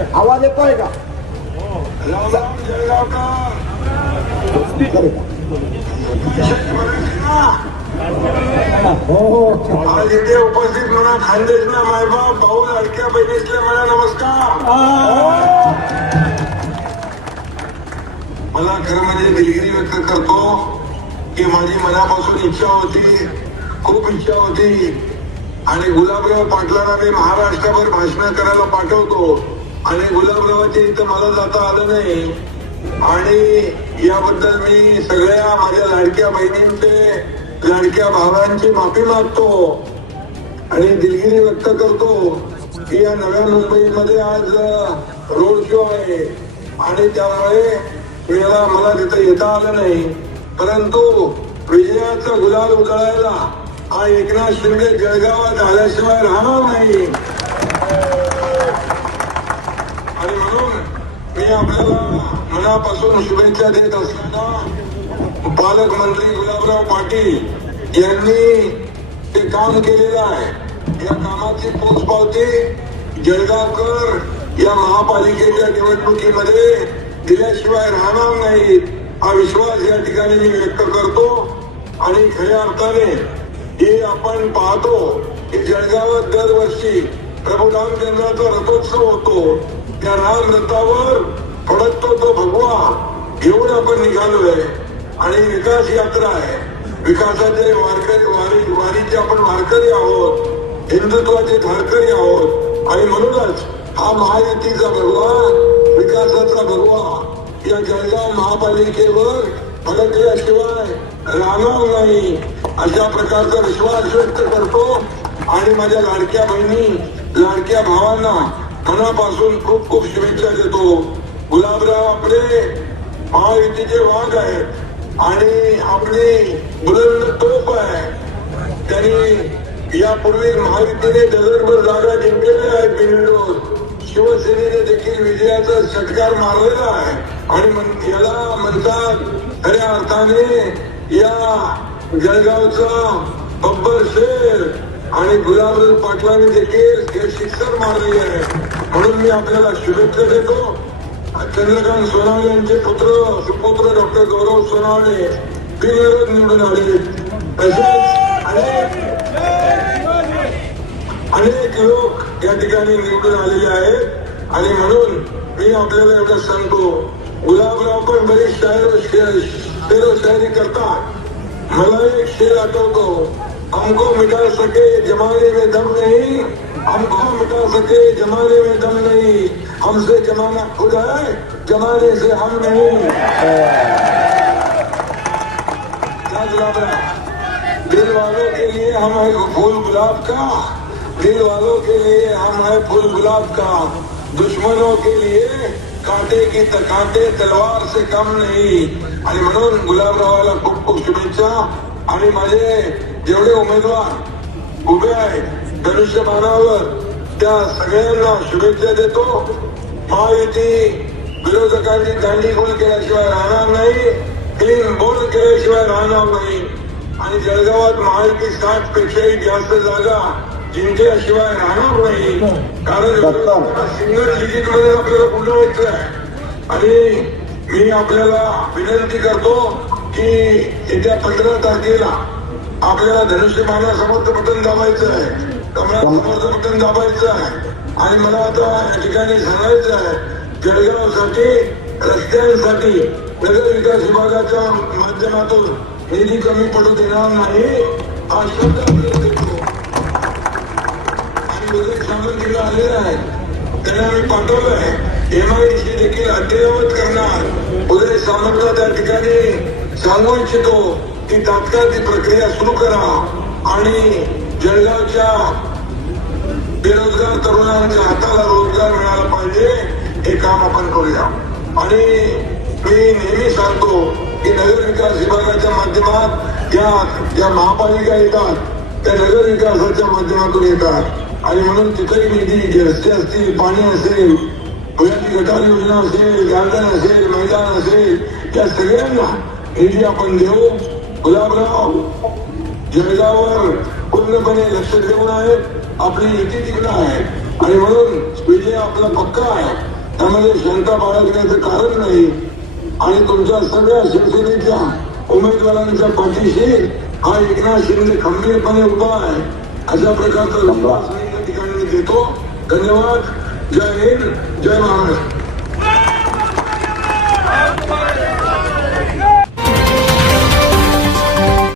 आवाज येतोय का? आज इथे उपस्थित म्हणा खानदेश ना मायबाप भाऊ लाडक्या बहिणीतले मला नमस्कार. मला खरं म्हणजे दिलगिरी व्यक्त करतो की माझी मनापासून इच्छा होती, खूप इच्छा होती आणि गुलाबराव पाटलांना मी महाराष्ट्रभर भाषण करायला पाठवतो आणि गुलाबरावाच्या इथं मला जाता आलं नाही आणि याबद्दल मी सगळ्या माझ्या लाडक्या बहिणींचे, लाडक्या भावांची माफी मागतो आणि दिलगिरी व्यक्त करतो की या नव्या मुंबईमध्ये आज रोड शो आहे आणि त्यामुळे मला तिथं येता आलं नाही. परंतु विजयाचा गुलाल उधळायला हा एकनाथ शिंदे जळगावात आल्याशिवाय राहणार नाही आणि म्हणून मी आपल्याला मनापासून शुभेच्छा देत असताना पालकमंत्री गुलाबराव पाटील यांनी ते काम केलेलं आहे. या कामाची पोचपावती जळगावकर या महापालिकेच्या निवडणुकीमध्ये दिल्याशिवाय राहणार नाही हा विश्वास या ठिकाणी मी व्यक्त करतो. आणि खऱ्या अर्थाने हे आपण पाहतो की जळगावात दरवर्षी प्रभू रामचंद्राचा रथोत्सव होतो. त्या राम रथावर फडकतो तो भगवा घेऊन आपण निघालोय आणि विकास यात्रा आहे. विकासाचे वारीचे आपण वारकरी आहोत, हिंदुत्वाचे धारकरी आहोत आणि म्हणूनच हा महायुतीचा भगवा, विकासाचा भगवा या जळगाव महापालिकेवर फडकल्याशिवाय राहणार नाही अशा प्रकारचा विश्वास व्यक्त करतो आणि माझ्या लाडक्या बहिणी, लाडक्या भावांना मनापासून खूप खूप शुभेच्छा देतो. गुलाबराव आपले महायुतीचे वाघ आहेत आणि आपली बुलंद तोफ आहे. त्यांनी यापूर्वी महायुतीने डझनभर जागा जिंकलेल्या आहेत. बिनविरोध शिवसेनेने देखील विजयाचा षटकार मारलेला आहे आणि याला म्हणतात खऱ्या अर्थाने या जळगावचा बब्बर शेर आणि गुलाबराव पाटलांनी देखील हे शिक्षण मारले आहे. म्हणून मी आपल्याला शुभेच्छा देतो. चंद्रकांत सोनवणे यांचे सुपुत्र डॉक्टर गौरव सोनवणे बिनविरोध निवडून आले. तसेच अनेक लोक या ठिकाणी निवडून आलेले आहेत आणि म्हणून मी आपल्याला एवढं सांगतो, गुलाबराव पण बरीच शायरी करतात. मला एक शेर आठवतो, हमको मिटा सके जमाने में दम नहीं, हमको मिटा सके जमाने में दम नहीं, हमसे जमाना खुद है, जमाने से हम नहीं. दिल वालों के लिए हम है फूल गुलाब का, दिल वालों के लिए हम है फूल गुलाब का, दुश्मनों के लिए कांटे की कांटे तलवार से कम नहीं. आणि म्हणून गुलाबरावाला खूप खूप शुभेच्छा आणि माझे जेवढे उमेदवार उभे आहेत धनुष्यबाणावर त्या सगळ्यांना शुभेच्छा देतो. महायुती विरोधकांची दांडीगुल केल्याशिवाय राहणार नाही, क्लीन बोल केल्याशिवाय राहणार नाही आणि जळगावात महायुती 60 पेक्षाही जास्त जागा जिंकल्याशिवाय राहणार नाही. कारण सिंगल डिजिट मध्ये आपल्याला बोलवायचं आहे आणि मी आपल्याला विनंती करतो की येत्या 15 तारखेला आपल्याला धनुष्यबाणा समर्थ बटन दाबायचं आहे, कमळा समर्थ बटन दाबायचं आहे आणि मला आता या ठिकाणी सांगायचं आहे जळगावसाठी, रस्त्यांसाठी नगर विकास विभागाच्या माध्यमातून निधी कमी पडू देणार नाही हा शब्द आपल्याला देतो. आणि उदय सामंत आलेले आहेत, त्यांना मी पाठवलं आहे. MIDC देखील अद्ययावत करणार. उदय सामंतला त्या ठिकाणी सांगू इच्छितो की तात्काळ ती प्रक्रिया सुरू करा आणि जळगावच्या बेरोजगार तरुणांच्या हाताला रोजगार मिळाला पाहिजे हे काम आपण करूया. आणि मी नेहमी सांगतो की नगर विकास विभागाच्या माध्यमात ज्या महापालिका येतात त्या नगर विकासाच्या माध्यमातून येतात आणि म्हणून तिथेही निधी, रस्ते असतील, पाणी असेल, मुलांची गटार योजना असेल, गार्डन असेल, मैदान असेल, त्या सगळ्यांना निधी आपण देऊ. गुलाबराव जळगाववर पूर्णपणे लक्ष देऊन आहेत. आपली युती तिकडं आहे आणि म्हणून विजय आपला पक्का आहे. त्यामध्ये शंका बाळगण्याचं कारण नाही आणि तुमच्या सगळ्या शिवसेनेच्या उमेदवारांच्या पाठीशी हा एकनाथ शिंदे खंबीरपणे उभा आहे अशा प्रकारचा विश्वास मी या ठिकाणी देतो. धन्यवाद. जय हिंद, जय महाराष्ट्र.